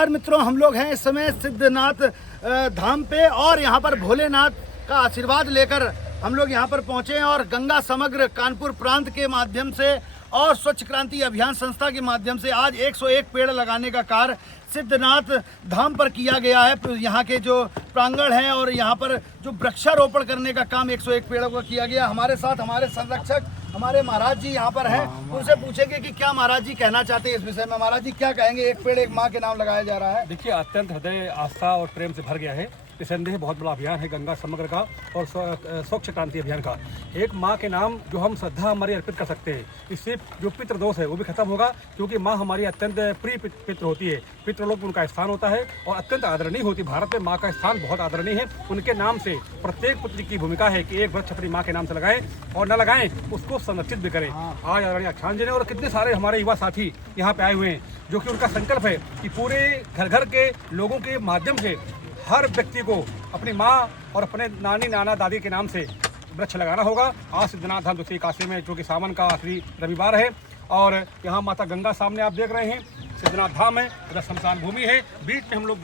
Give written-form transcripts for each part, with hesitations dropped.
नमस्कार मित्रों, हम लोग हैं इस समय सिद्धनाथ धाम पे और यहाँ पर भोलेनाथ का आशीर्वाद लेकर हम लोग यहाँ पर पहुँचे हैं और गंगा समग्र कानपुर प्रांत के माध्यम से और स्वच्छ क्रांति अभियान संस्था के माध्यम से आज 101 पेड़ लगाने का कार्य सिद्धनाथ धाम पर किया गया है। यहाँ के जो प्रांगण है और यहाँ पर जो वृक्षारोपण करने का काम 101 पेड़ों का किया गया। हमारे साथ हमारे संरक्षक हमारे महाराज जी यहाँ पर हैं, उनसे पूछेंगे कि क्या महाराज जी कहना चाहते हैं इस विषय में। महाराज जी क्या कहेंगे, एक पेड़ एक माँ के नाम लगाया जा रहा है। देखिए, अत्यंत हृदय आस्था और प्रेम से भर गया है। निसंदेह बहुत बड़ा अभियान है गंगा समग्र का और स्वच्छ क्रांति अभियान का। एक माँ के नाम जो हम श्रद्धा हमारी अर्पित कर सकते हैं, इससे जो पितृ दोष है वो भी खत्म होगा, क्योंकि माँ हमारी अत्यंत प्रिय पितृ होती है। पितृलोक में उनका स्थान होता है और अत्यंत आदरणीय होती है। भारत में माँ का स्थान बहुत आदरणीय है। उनके नाम से प्रत्येक पुत्र की भूमिका है कि एक वृक्ष अपनी माँ के नाम से लगाएं और न लगाएं उसको संरक्षित भी करें। आज आदरणीय अक्षांश जी ने और कितने सारे हमारे युवा साथी यहाँ पे आए हुए हैं, जो कि उनका संकल्प है कि पूरे घर घर के लोगों के माध्यम से हर व्यक्ति को अपनी माँ और अपने नानी नाना दादी के नाम से वृक्ष लगाना होगा। आज सिद्धनाथ धाम दूसरी काशी में, जो कि सावन का आखिरी रविवार है, और यहाँ माता गंगा सामने आप देख रहे हैं। सिद्धनाथ धाम है, इधर शमशान भूमि है, बीच में हम लोग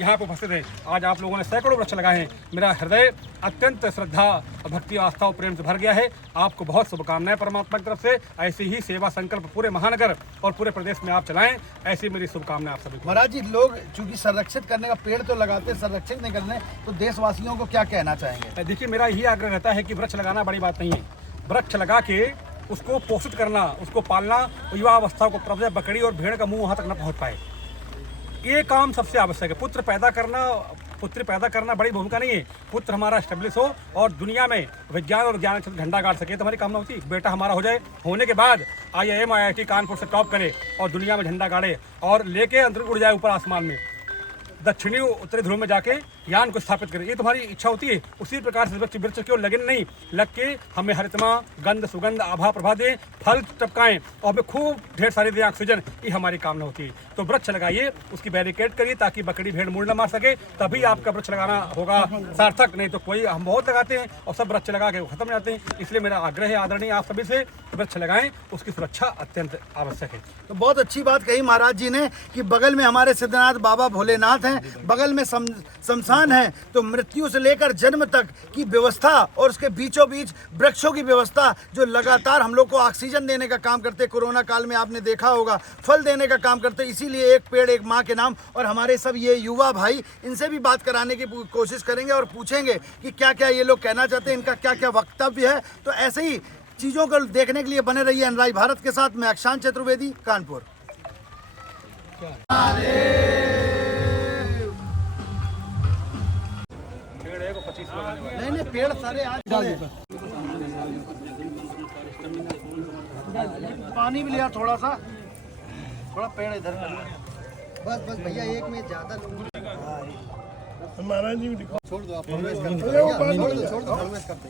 यहाँ पर उपस्थित हैं। आज आप लोगों ने सैकड़ों वृक्ष लगाए हैं। मेरा हृदय अत्यंत श्रद्धा, भक्ति, आस्था और प्रेम से भर गया है। आपको बहुत शुभकामनाएं परमात्मा की तरफ से। ऐसी ही सेवा संकल्प पूरे महानगर और पूरे प्रदेश में आप चलाएं, ऐसी मेरी शुभकामनाएं आप सभी को। महाराज जी, लोग चूंकि संरक्षित करने का पेड़ तो लगाते, संरक्षित नहीं करने, तो देशवासियों को क्या कहना चाहेंगे? देखिए, मेरा यही आग्रह रहता है कि वृक्ष लगाना बड़ी बात नहीं है। वृक्ष लगा के उसको पोषित करना, उसको पालना, युवा अवस्था को प्रबल बकरी और भेड़ का मुंह वहाँ तक न पहुँच पाए, ये काम सबसे आवश्यक है। पुत्र पैदा करना बड़ी भूमिका नहीं है। पुत्र हमारा स्टेब्लिश हो और दुनिया में विज्ञान और ज्ञान क्षेत्र झंडा गाड़ सके, तो हमारी कामना होती है। बेटा हमारा हो जाए, होने के बाद IIM IIT कानपुर से टॉप करे और दुनिया में झंडा गाड़े और लेके अंदर उड़ जाए ऊपर आसमान में, दक्षिणी उत्तरी ध्रुव में जाके यान को स्थापित करें। ये तुम्हारी इच्छा होती है। उसी प्रकार से वृक्ष क्यों लगे नहीं, लग के हमें हरितमा, गंध, सुगंध, आभा प्रभा दें, फल टपकाएं और हमें खूब ढेर सारी दें ऑक्सीजन, ये हमारी कामना होती है। तो वृक्ष लगाइए, उसकी बैरिकेड करिए ताकि बकरी भेड़ मुड़ न मार सके, तभी आपका वृक्ष लगाना होगा सार्थक। नहीं तो कोई, हम बहुत लगाते हैं और सब वृक्ष लगा के खत्म हो जाते हैं। इसलिए मेरा आग्रह है आदरणीय आप सभी से, वृक्ष लगाएं, उसकी सुरक्षा अत्यंत आवश्यक है। तो बहुत अच्छी बात कही महाराज जी ने कि बगल में हमारे सिद्धनाथ बाबा भोलेनाथ हैं, बगल में शमशान है, तो मृत्यु से लेकर जन्म तक की व्यवस्था और उसके बीचों बीच वृक्षों की व्यवस्था जो लगातार हम लोग को ऑक्सीजन देने का काम करते, कोरोना काल में आपने देखा होगा, फल देने का काम करते। इसीलिए एक पेड़ एक माँ के नाम। और हमारे सब ये युवा भाई, इनसे भी बात कराने की कोशिश करेंगे और पूछेंगे कि क्या क्या ये लोग कहना चाहते हैं, इनका क्या क्या वक्तव्य है। तो ऐसे ही चीज़ों को देखने के लिए बने रहिए अनराज भारत के साथ। मैं अक्षांश चतुर्वेदी, कानपुर। नहीं, पेड़ सारे आज पानी भी लिया, थोड़ा पेड़ इधर कर। बस भैया, एक में ज्यादा लोग महाराज जी भी छोड़ दो, आप प्रवेश कर दो, छोड़ दो, प्रवेश कर दो।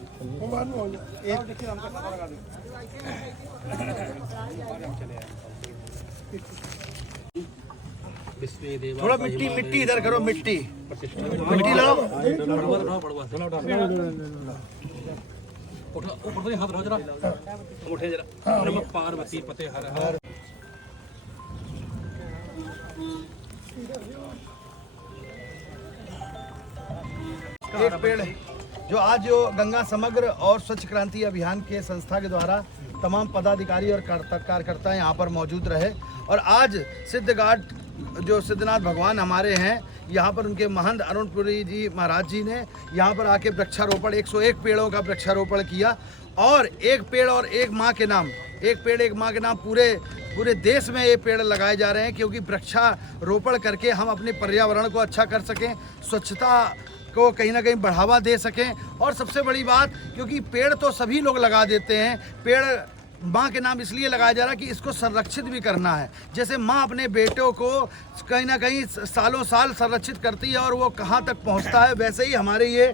थोड़ा मिट्टी इधर करो, मिट्टी लाओ। पार्वती पते हर हर। एक पेड़ है जो आज गंगा समग्र और स्वच्छ क्रांति अभियान के संस्था के द्वारा तमाम पदाधिकारी और कार्यकर्ता यहाँ पर मौजूद रहे और आज सिद्धघाट जो सिद्धनाथ भगवान हमारे हैं, यहाँ पर उनके महंत अरुणपुरी जी महाराज जी ने यहाँ पर आके वृक्षारोपण 101 पेड़ों का वृक्षारोपण किया। और एक पेड़ और एक माँ के नाम, एक पेड़ एक माँ के नाम पूरे देश में ये पेड़ लगाए जा रहे हैं, क्योंकि वृक्षारोपण करके हम अपने पर्यावरण को अच्छा कर सकें, स्वच्छता को कहीं ना कहीं बढ़ावा दे सकें। और सबसे बड़ी बात, क्योंकि पेड़ तो सभी लोग लगा देते हैं, पेड़ माँ के नाम इसलिए लगाया जा रहा है कि इसको संरक्षित भी करना है। जैसे माँ अपने बेटों को कहीं ना कहीं सालों साल संरक्षित करती है और वो कहाँ तक पहुँचता है, वैसे ही हमारे ये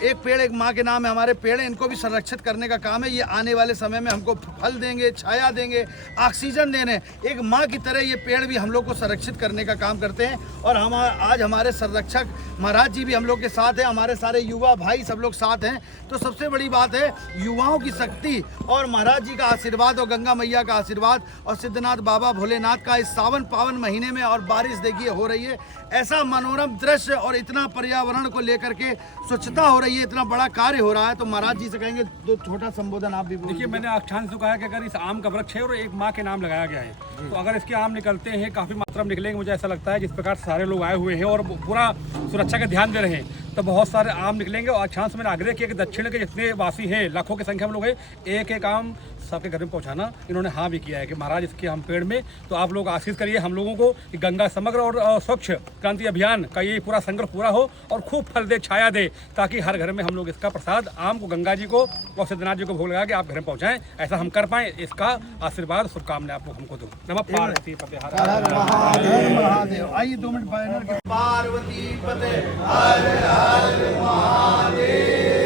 एक पेड़ एक माँ के नाम है, हमारे पेड़ हैं, इनको भी संरक्षित करने का काम है। ये आने वाले समय में हमको फल देंगे, छाया देंगे, ऑक्सीजन देने। एक माँ की तरह ये पेड़ भी हम लोग को संरक्षित करने का काम करते हैं। और हम आज हमारे संरक्षक महाराज जी भी हम लोग के साथ हैं, हमारे सारे युवा भाई सब लोग साथ हैं। तो सबसे बड़ी बात है युवाओं की शक्ति और महाराज जी का आशीर्वाद और गंगा मैया का आशीर्वाद और सिद्धनाथ बाबा भोलेनाथ का इस सावन पावन महीने में। और बारिश देखिए हो रही है, ऐसा मनोरम दृश्य और इतना पर्यावरण को लेकर के स्वच्छता हो रही है, इतना बड़ा कार्य हो रहा है। तो महाराज जी से कहेंगे दो छोटा संबोधन आप भी बोलिए। देखिए, मैंने आख्यान से कहा कि अगर इस आम का वृक्ष है और एक माँ के नाम लगाया गया है, तो अगर इसके आम निकलते हैं, काफ़ी मात्रा में निकलेंगे, मुझे ऐसा लगता है जिस प्रकार से सारे लोग आए हुए हैं और पूरा सुरक्षा का ध्यान दे रहे हैं, तो बहुत सारे आम निकलेंगे। और आख्यान से मैंने आग्रह किया कि दक्षिण के जितने वासी हैं, लाखों की संख्या में लोग हैं, एक एक आम सबके घर में पहुंचाना। इन्होंने हाँ भी किया है कि महाराज इसके हम पेड़ में, तो आप लोग आशीष करिए हम लोगों को कि गंगा समग्र और स्वच्छ क्रांति अभियान का ये पूरा संग्रह पूरा हो और खूब फल दे, छाया दे, ताकि हर घर में हम लोग इसका प्रसाद आम को गंगा जी को और सिद्धनाथ जी को भोग लगा के आप घर में पहुंचाएं। ऐसा हम कर पाएं, इसका आशीर्वाद शुभकामनाएं आप लोग हमको दो। नमः पार्वती पते हर हर महादेव। आइए 2 मिनट बैनर के पार्वती पते हर हर महादेव।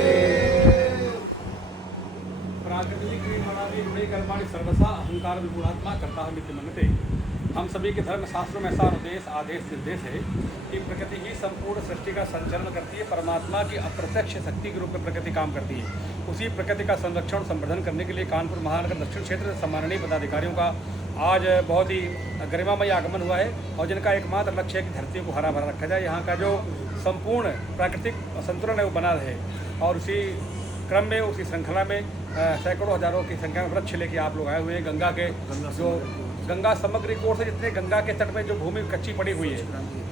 कर्माणि सर्वसा अहंकार विगुणात्मा करता है मित्र मंगते। हम सभी के धर्म शास्त्रों में ऐसा आदेश निर्देश है कि प्रकृति ही संपूर्ण सृष्टि का संचालन करती है। परमात्मा की अप्रत्यक्ष शक्ति के रूप में प्रकृति काम करती है। उसी प्रकृति का संरक्षण और संवर्धन करने के लिए कानपुर महानगर दक्षिण क्षेत्र सम्माननीय पदाधिकारियों का आज बहुत ही गरिमामय आगमन हुआ है और जिनका एकमात्र लक्ष्य है कि धरती को हरा भरा रखा जाए, यहाँ का जो संपूर्ण प्राकृतिक संतुलन है वो बना रहे। और उसी क्रम में, उसी श्रृंखला में सैकड़ों हजारों की संख्या में वृक्ष लेके आप लोग आए हुए हैं। गंगा के जो गंगा समग्र कोर से जितने गंगा के तट में जो भूमि कच्ची पड़ी हुई है,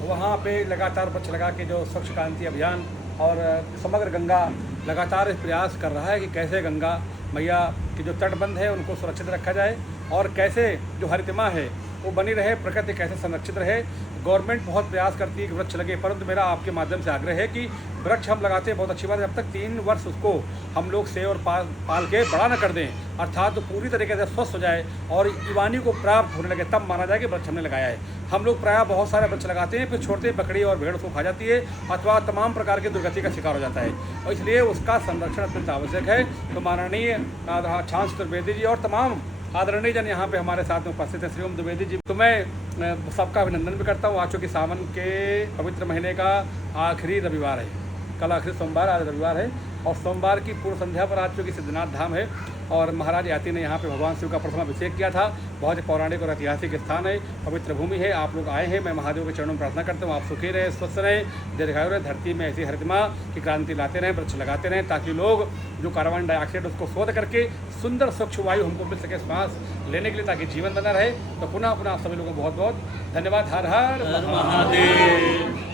वहाँ पे लगातार वृक्ष लगा के जो स्वच्छ क्रांति अभियान और समग्र गंगा लगातार प्रयास कर रहा है कि कैसे गंगा मैया की जो तटबंध है उनको सुरक्षित रखा जाए और कैसे जो हरितमा है वो बनी रहे, प्रकृति कैसे संरक्षित रहे। गवर्नमेंट बहुत प्रयास करती है कि वृक्ष लगे, परंतु मेरा आपके माध्यम से आग्रह है कि वृक्ष हम लगाते हैं बहुत अच्छी बात है, जब तक 3 वर्ष उसको हम लोग से और पाल के बड़ा न कर दें, अर्थात तो पूरी तरीके से स्वस्थ हो जाए और युवानी को प्राप्त होने लगे, तब माना जाए कि वृक्ष हमने लगाया है। हम लोग प्रायः बहुत सारे वृक्ष लगाते हैं, फिर छोड़ते बकरी और भेड़ उसको खा जाती है अथवा तमाम प्रकार की दुर्गति का शिकार हो जाता है और इसलिए उसका संरक्षण अत्यंत आवश्यक है। तो माननीय छांस चतुर्वेदी जी और तमाम आदरणीय जन यहाँ पे हमारे साथ में उपस्थित है, श्री ओम द्विवेदी जी, तो मैं सबका अभिनंदन भी करता हूँ। आज चूँकि सावन के पवित्र महीने का आखिरी रविवार है, कल आखिरी सोमवार, आज रविवार है और सोमवार की पूर्व संध्या पर आज चूँकि सिद्धनाथ धाम है और महाराज याति ने यहाँ पे भगवान शिव का प्रथम अभिषेक किया था। बहुत ही पौराणिक और ऐतिहासिक स्थान है, पवित्र भूमि है। आप लोग आए हैं, मैं महादेव के चरणों में प्रार्थना करता हूँ आप सुखी रहे, स्वस्थ रहे, दीर्घायु रहे, धरती में ऐसी हरितमा की क्रांति लाते रहें, वृक्ष लगाते रहें, ताकि लोग जो कार्बन डाइऑक्साइड उसको शोध करके सुंदर स्वच्छ वायु हमको मिल सके श्वास लेने के लिए, ताकि जीवन बना रहे। तो पुनः आप सभी लोगों को बहुत बहुत धन्यवाद। हर हर महादेव।